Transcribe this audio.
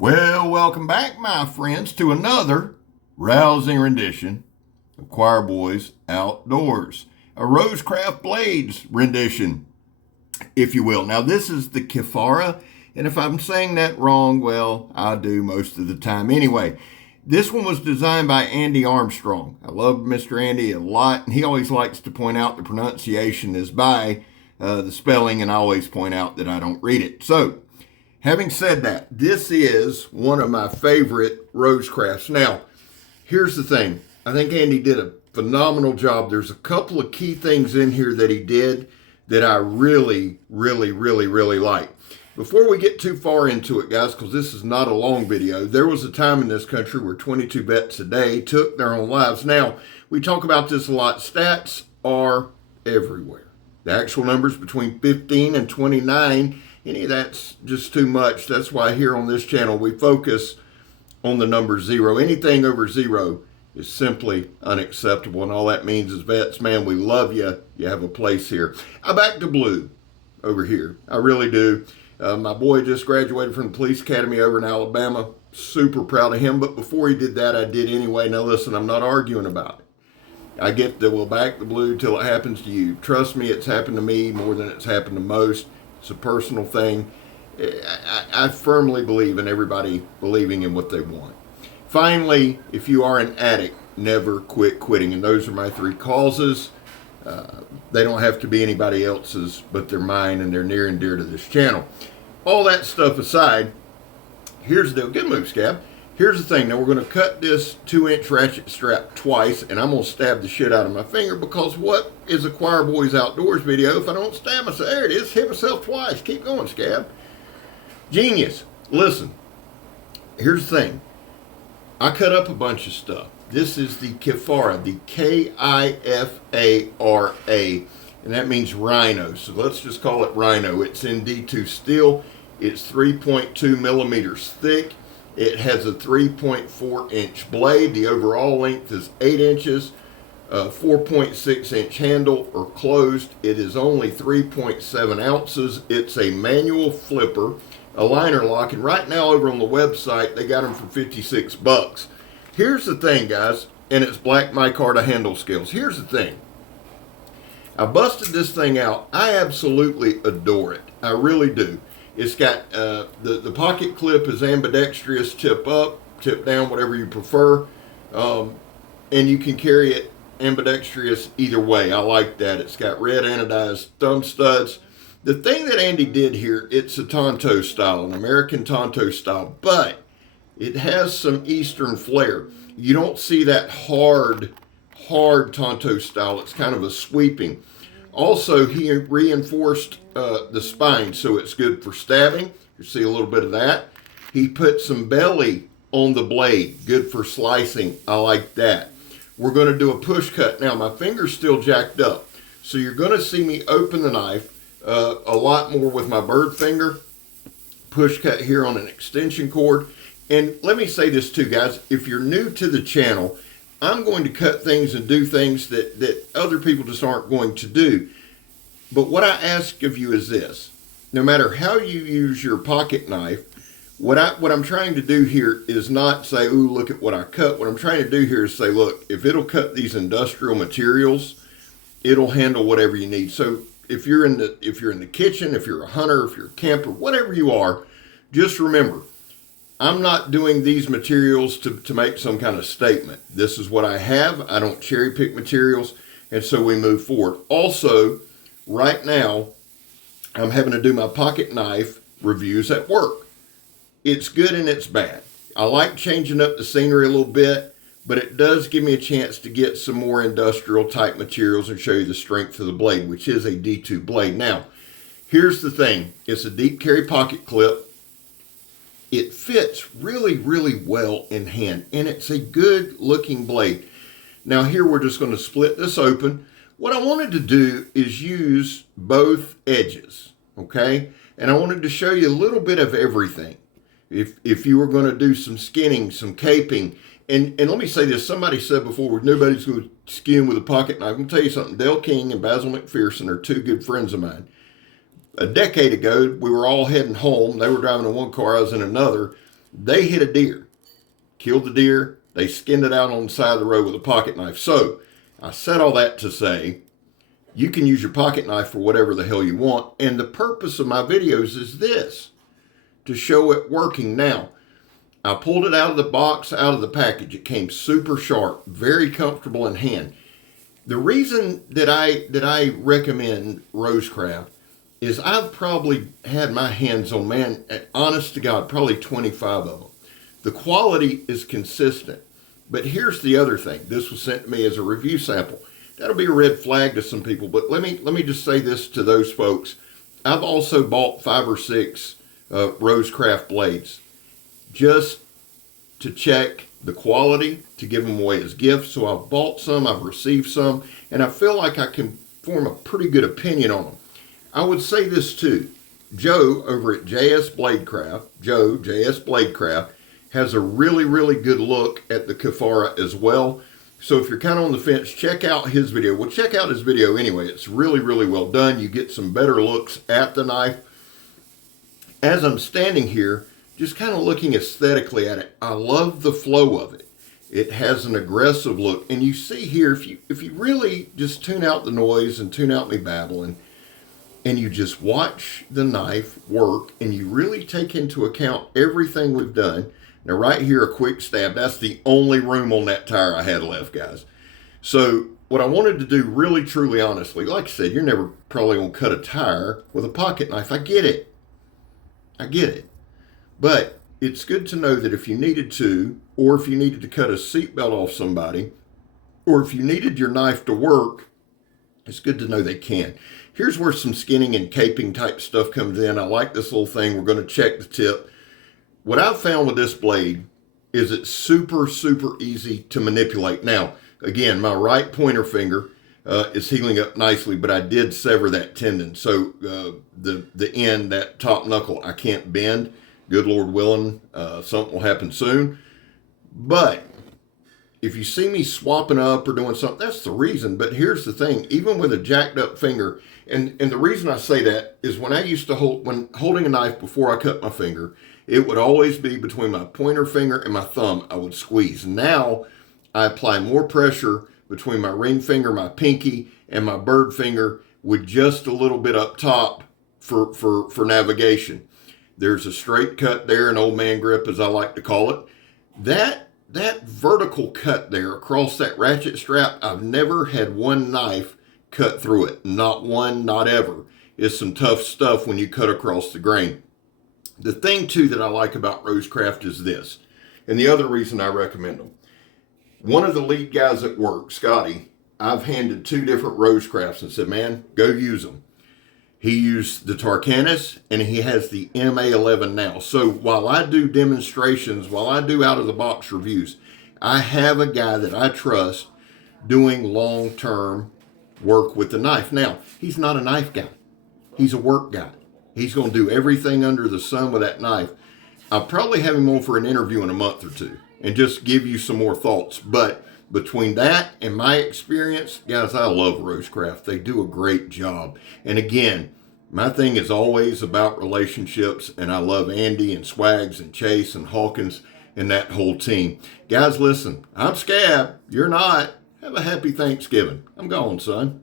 Well, welcome back, my friends, to another rousing rendition of Choir Boys Outdoors, a rosecraft blades rendition, if you will. Now, this is the Kifara, and if I'm saying that wrong, well, I do most of the time anyway. This one was designed by Andy Armstrong. I love Mr. Andy a lot, and he always likes to point out the pronunciation is by the spelling, and I always point out that I don't read it. So, having said that, this is one of my favorite rosecrafts. Now, here's the thing. I think Andy did a phenomenal job. There's a couple of key things in here that he did that I really like. Before we get too far into it, guys, because this is not a long video, there was a time in this country where 22 vets a day took their own lives. Now, we talk about this a lot. Stats are everywhere. The actual numbers between 15 and 29, any of that's just too much. That's why here on this channel we focus on the number 0. Anything over 0 is simply unacceptable, and all that means is, vets, man, we love you. You have a place here. I back to Blue over here. I really do. My boy just graduated from the police academy over in Alabama. Super proud of him, but before he did that, I did anyway. Now listen, I'm not arguing about it. I get that we'll back the Blue till it happens to you. Trust me, it's happened to me more than it's happened to most. It's a personal thing. I firmly believe in everybody believing in what they want. Finally, if you are an addict, never quit quitting. And those are my 3 causes. They don't have to be anybody else's, but they're mine, and they're near and dear to this channel. All that stuff aside, here's the deal. Good move, Scab. Here's the thing. Now, we're going to cut this 2-inch ratchet strap twice, and I'm going to stab the shit out of my finger, because what is a Choir Boys Outdoors video if I don't stab myself? There it is. Hit myself twice. Keep going, Scab. Genius. Listen, here's the thing. I cut up a bunch of stuff. This is the Kifara, the K-I-F-A-R-A, and that means rhino. So let's just call it rhino. It's in D2 steel. It's 3.2 millimeters thick. It has a 3.4-inch blade. The overall length is 8 inches. 4.6-inch handle, or closed. It is only 3.7 ounces. It's a manual flipper, a liner lock, and right now over on the website, they got them for 56 bucks. Here's the thing, guys, and it's black micarta handle scales. Here's the thing. I busted this thing out. I absolutely adore it. I really do. It's got, the pocket clip is ambidextrous, tip up, tip down, whatever you prefer. And you can carry it ambidextrous either way. I like that. It's got red anodized thumb studs. The thing that Andy did here, it's a Tonto style, an American Tonto style, but it has some Eastern flair. You don't see that hard Tonto style. It's kind of a sweeping. Also, he reinforced the spine, so it's good for stabbing. You see a little bit of that. He put some belly on the blade, good for slicing. I like that. We're going to do a push cut. Now, my finger's still jacked up, so you're going to see me open the knife a lot more with my bird finger. Push cut here on an extension cord. And let me say this too, guys. If you're new to the channel, I'm going to cut things and do things that other people just aren't going to do. But what I ask of you is this. No matter how you use your pocket knife, what I'm trying to do here is not say, ooh, look at what I cut. What I'm trying to do here is say, look, if it'll cut these industrial materials, it'll handle whatever you need. So if you're in the kitchen, if you're a hunter, if you're a camper, whatever you are, just remember, I'm not doing these materials to make some kind of statement. This is what I have. I don't cherry pick materials, and so we move forward. Also, right now, I'm having to do my pocket knife reviews at work. It's good and it's bad. I like changing up the scenery a little bit, but it does give me a chance to get some more industrial type materials and show you the strength of the blade, which is a D2 blade. Now, here's the thing. It's a deep carry pocket clip. It fits really well in hand, and it's a good looking blade. Now here we're just going to split this open. What I wanted to do is use both edges, okay? And I wanted to show you a little bit of everything. If you were going to do some skinning, some caping, and let me say this, somebody said before, nobody's going to skin with a pocket knife. I'm going to tell you something, Dale King and Basil McPherson are 2 good friends of mine. A decade ago, we were all heading home. They were driving in one car, I was in another. They hit a deer, killed the deer. They skinned it out on the side of the road with a pocket knife. So I said all that to say, you can use your pocket knife for whatever the hell you want. And the purpose of my videos is this, to show it working. Now, I pulled it out of the box, out of the package. It came super sharp, very comfortable in hand. The reason that I recommend rosecraft is I've probably had my hands on, man, honest to God, probably 25 of them. The quality is consistent. But here's the other thing. This was sent to me as a review sample. That'll be a red flag to some people, but let me just say this to those folks. I've also bought 5 or 6 rosecraft blades just to check the quality, to give them away as gifts. So I've bought some, I've received some, and I feel like I can form a pretty good opinion on them. I would say this too. Joe over at JS Bladecraft, has a really, really good look at the Kifara as well. So if you're kind of on the fence, check out his video. Well, check out his video anyway. It's really, really well done. You get some better looks at the knife. As I'm standing here, just kind of looking aesthetically at it, I love the flow of it. It has an aggressive look. And you see here, if you really just tune out the noise and tune out me babbling, and you just watch the knife work, and you really take into account everything we've done. Now right here, a quick stab. That's the only room on that tire I had left, guys. So what I wanted to do, really, truly, honestly, like I said, you're never probably going to cut a tire with a pocket knife. I get it. But it's good to know that if you needed to, or if you needed to cut a seatbelt off somebody, or if you needed your knife to work, it's good to know they can. Here's where some skinning and caping type stuff comes in. I like this little thing. We're going to check the tip. What I've found with this blade is it's super, super easy to manipulate. Now, again, my right pointer finger is healing up nicely, but I did sever that tendon. So the end, that top knuckle, I can't bend. Good Lord willing, something will happen soon. But if you see me swapping up or doing something, that's the reason. But here's the thing, even with a jacked up finger, and the reason I say that is when I used to when holding a knife before I cut my finger, it would always be between my pointer finger and my thumb. I would squeeze. Now I apply more pressure between my ring finger, my pinky, and my bird finger with just a little bit up top for navigation. There's a straight cut there, an old man grip as I like to call it. That vertical cut there across that ratchet strap, I've never had one knife cut through it. Not one, not ever. It's some tough stuff when you cut across the grain. The thing, too, that I like about rosecraft is this, and the other reason I recommend them. One of the lead guys at work, Scotty, I've handed 2 different rosecrafts and said, man, go use them. He used the Tarkanis, and he has the MA11 now. So while I do demonstrations, while I do out-of-the-box reviews, I have a guy that I trust doing long-term work with the knife. Now, he's not a knife guy. He's a work guy. He's going to do everything under the sun with that knife. I'll probably have him on for an interview in a month or 2 and just give you some more thoughts. But between that and my experience, guys, I love rosecraft. They do a great job. And again, my thing is always about relationships, and I love Andy and Swags and Chase and Hawkins and that whole team. Guys, listen, I'm Scab. You're not. Have a happy Thanksgiving. I'm gone, son.